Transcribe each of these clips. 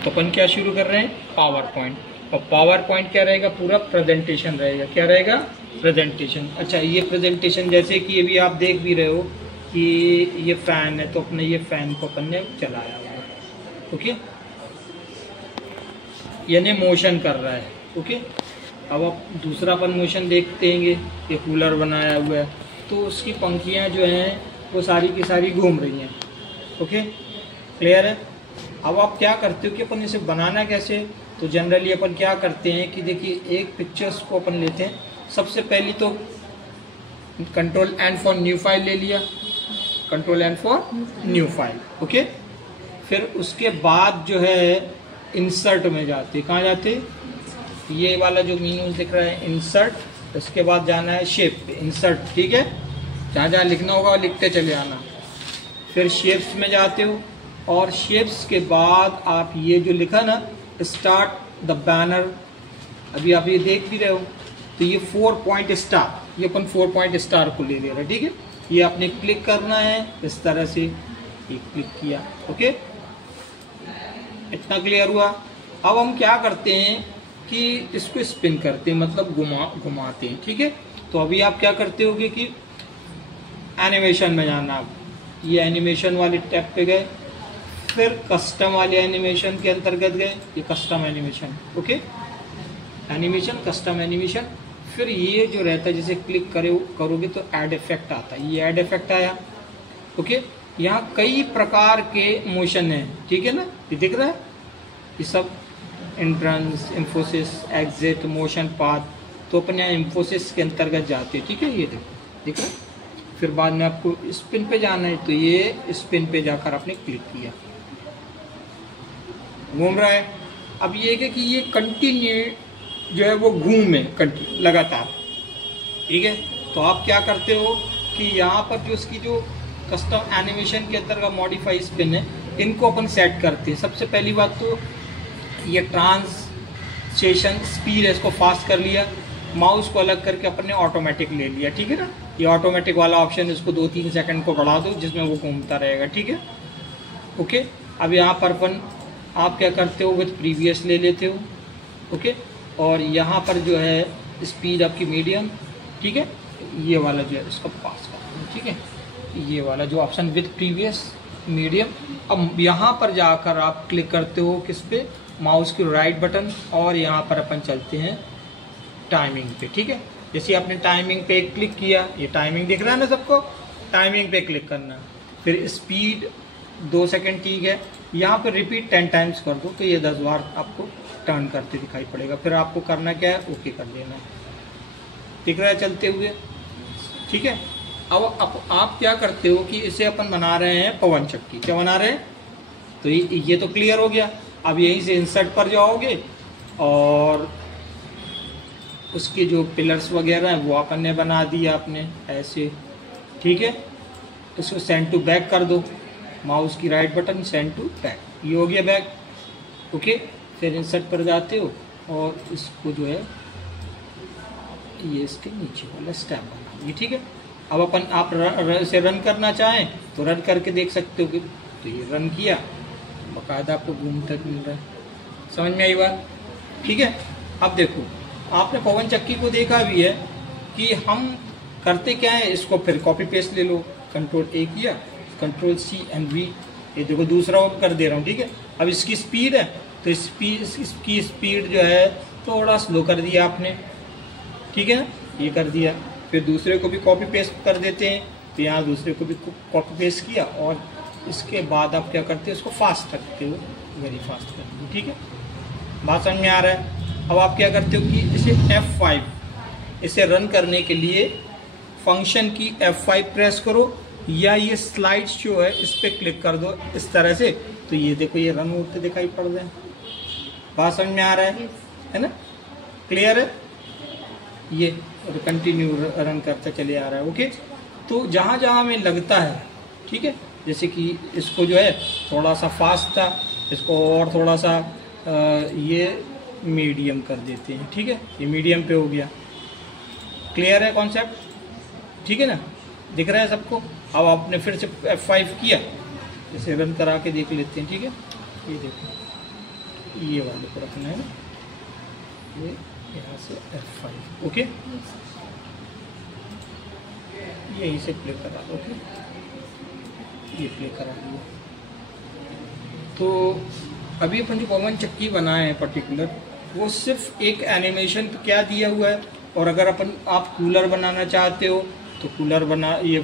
तो अपन क्या शुरू कर रहे हैं, पावर पॉइंट। और पावर पॉइंट क्या रहेगा, पूरा प्रेजेंटेशन रहेगा। क्या रहेगा, प्रेजेंटेशन। अच्छा, ये प्रेजेंटेशन जैसे कि ये भी आप देख भी रहे हो कि ये फैन है, तो अपने ये फैन को अपन ने चलाया हुआ है, ओके, यानी मोशन कर रहा है, ओके। अब आप दूसरा अपन मोशन देखते हैं, ये कूलर बनाया हुआ है, तो उसकी पंखियाँ जो हैं वो सारी की सारी घूम रही हैं, ओके, क्लियर है। अब आप क्या करते हो कि अपन इसे बनाना कैसे, तो जनरली अपन क्या करते हैं कि देखिए एक पिक्चर्स को अपन लेते हैं, सबसे पहली तो control N for new file ले लिया, control N for new file, okay. फिर उसके बाद जो है इंसर्ट में जाते, कहाँ जाते, ये वाला जो मीनू दिख रहा है इंसर्ट, इसके बाद जाना है शेप पे, इंसर्ट, ठीक है, जहाँ जहाँ लिखना होगा लिखते चले आना। फिर शेप्स में जाते हो और शेप्स के बाद आप ये जो लिखा ना स्टार्ट द बैनर, अभी आप ये देख भी रहे हो, तो ये 4 पॉइंट स्टार, ये अपन 4 पॉइंट स्टार को ले ले रहे हैं, ठीक है। ये आपने क्लिक करना है इस तरह से, ये क्लिक किया, ओके, इतना क्लियर हुआ। अब हम क्या करते हैं कि इसको स्पिन करते हैं, मतलब घुमाते हैं, ठीक है। तो अभी आप क्या करते होगे कि एनिमेशन में जाना, आप ये एनिमेशन वाले टैब पे गए, फिर कस्टम वाले एनिमेशन के अंतर्गत गए, ये custom animation, okay, animation, custom animation. फिर ये जो रहता है जैसे क्लिक करोगे तो ऐड इफेक्ट आता है, ये ऐड इफेक्ट आया, ओके। यहाँ कई प्रकार के मोशन है, ठीक है ना, ये दिख रहा है, ये सब entrance, Infosys, exit, motion path, तो अपन यहाँ इंफोसिस के अंतर्गत जाते हैं, ठीक है, ये देखो दिख रहा है। फिर बाद में आपको स्पिन पे जाना है, तो ये स्पिन पे जाकर आपने क्लिक किया, घूम रहा है। अब ये है कि ये कंटिन्यू जो है वो घूमे कंटिन्यू लगातार, ठीक है। तो आप क्या करते हो कि यहाँ पर जो इसकी जो कस्टम एनिमेशन के अंतर्गत मॉडिफाई स्पिन है, इनको अपन सेट करते हैं। सबसे पहली बात तो ये ट्रांसलेशन स्पीड है, इसको फास्ट कर लिया, माउस को अलग करके अपन ने ऑटोमेटिक ले लिया, ठीक है ना। ये ऑटोमेटिक वाला ऑप्शन, इसको 2-3 सेकंड को बढ़ा दो जिसमें वो घूमता रहेगा, ठीक है, ओके। अब यहाँ पर अपन आप क्या करते हो, विद प्रीवियस ले लेते हो, ओके, और यहाँ पर जो है स्पीड आपकी मीडियम, ठीक है, ये वाला जो है इसको पास कर दो, ठीक है, ये वाला जो ऑप्शन विद प्रीवियस मीडियम। अब यहाँ पर जाकर आप क्लिक करते हो किस पे, माउस की राइट बटन, और यहाँ पर अपन चलते हैं टाइमिंग पे, ठीक है। जैसे आपने टाइमिंग पे क्लिक किया, ये टाइमिंग दिख रहा है ना सबको, टाइमिंग पे क्लिक करना, फिर स्पीड 2 सेकंड, ठीक है। यहाँ पे रिपीट 10 टाइम्स कर दो, तो ये 10 बार आपको टर्न करते दिखाई पड़ेगा। फिर आपको करना क्या है, ओके कर देना, दिख रहा है चलते हुए, ठीक है। अब आप क्या करते हो कि इसे अपन बना रहे हैं पवन चक्की, क्या बना रहे हैं, तो ये तो क्लियर हो गया। अब यहीं से इंसर्ट पर जाओगे और उसके जो पिलर्स वगैरह हैं वो अपन ने बना दिया आपने ऐसे, ठीक है। इसको सेंड टू बैक कर दो, माउस की right button, send to back, ये हो गया बैक, ओके। फिर इंसर्ट पर जाते हो और इसको जो है ये इसके नीचे वाला स्टेप बना, ये ठीक है। अब अपन आप इसे रन करना चाहें तो रन करके देख सकते हो कि, तो ये रन किया, बाकायदा आपको घूमता मिल रहा है, समझ में आई बात, ठीक है। अब देखो आपने पवन चक्की को देखा भी है कि हम करते क्या है, इसको फिर कॉपी पेस्ट ले लो, कंट्रोल A किया, कंट्रोल C एंड V, ये देखो दूसरा कर दे रहा हूँ, ठीक है। अब इसकी स्पीड है, तो इसकी स्पीड जो है थोड़ा स्लो कर दिया आपने, ठीक है, ये कर दिया। फिर दूसरे को भी कॉपी पेस्ट कर देते हैं, तो यहाँ दूसरे को भी कॉपी पेस्ट किया, और इसके बाद आप क्या करते हैं, इसको फास्ट रखते हो, वेरी फास्ट करते हो, ठीक है, बात समझ में आ रहा है। अब आप क्या करते हो कि इसे F5, इसे रन करने के लिए फंक्शन की F5 प्रेस करो, या ये स्लाइड्स जो है इस पर क्लिक कर दो इस तरह से, तो ये देखो ये रन होते दिखाई पड़ रहे हैं, बात समझ में आ रहा है ना, क्लियर है। ये कंटिन्यू रन करता चले आ रहा है, ओके। तो जहाँ जहाँ हमें लगता है, ठीक है, जैसे कि इसको जो है थोड़ा सा फास्ट था, इसको और थोड़ा सा ये मीडियम कर देते हैं, ठीक है, ये मीडियम पे हो गया, क्लियर है कॉन्सेप्ट, ठीक है ना, दिख रहा है सबको। अब आपने फिर से F5 किया, इसे रन करा के देख लेते हैं, ठीक है, ये देखो ये वाले को रखना है, ये यहाँ से F5, ओके, यहीं से प्ले करा दो, ओके, ये प्ले करा दिया। तो अभी अपन जो पवन चक्की बनाए हैं पर्टिकुलर, वो सिर्फ एक एनिमेशन पे क्या दिया हुआ है। और अगर आप कूलर बनाना चाहते हो तो ये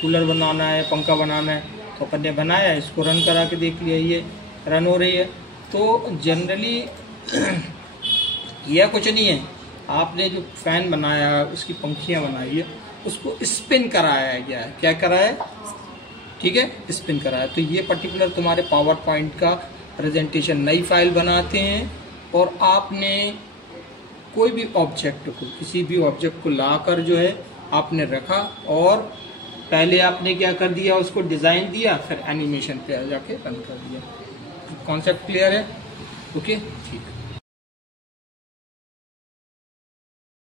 कूलर बनाना है, पंखा बनाना है, तो अपन ने बनाया है, इसको रन करा के देख लिया, ये रन हो रही है। तो जनरली यह कुछ नहीं है, आपने जो फैन बनाया है, उसकी पंखियाँ बनाई है, उसको स्पिन कराया गया है, क्या कराया है, ठीक है, स्पिन कराया। तो ये पर्टिकुलर तुम्हारे पावर पॉइंट का प्रेजेंटेशन नई फाइल बनाते हैं, और आपने कोई भी ऑब्जेक्ट को, किसी भी ऑब्जेक्ट को लाकर जो है आपने रखा, और पहले आपने क्या कर दिया, उसको डिज़ाइन दिया, फिर एनिमेशन पे जाके रन कर दिया। कॉन्सेप्ट क्लियर है? ओके, ठीक है।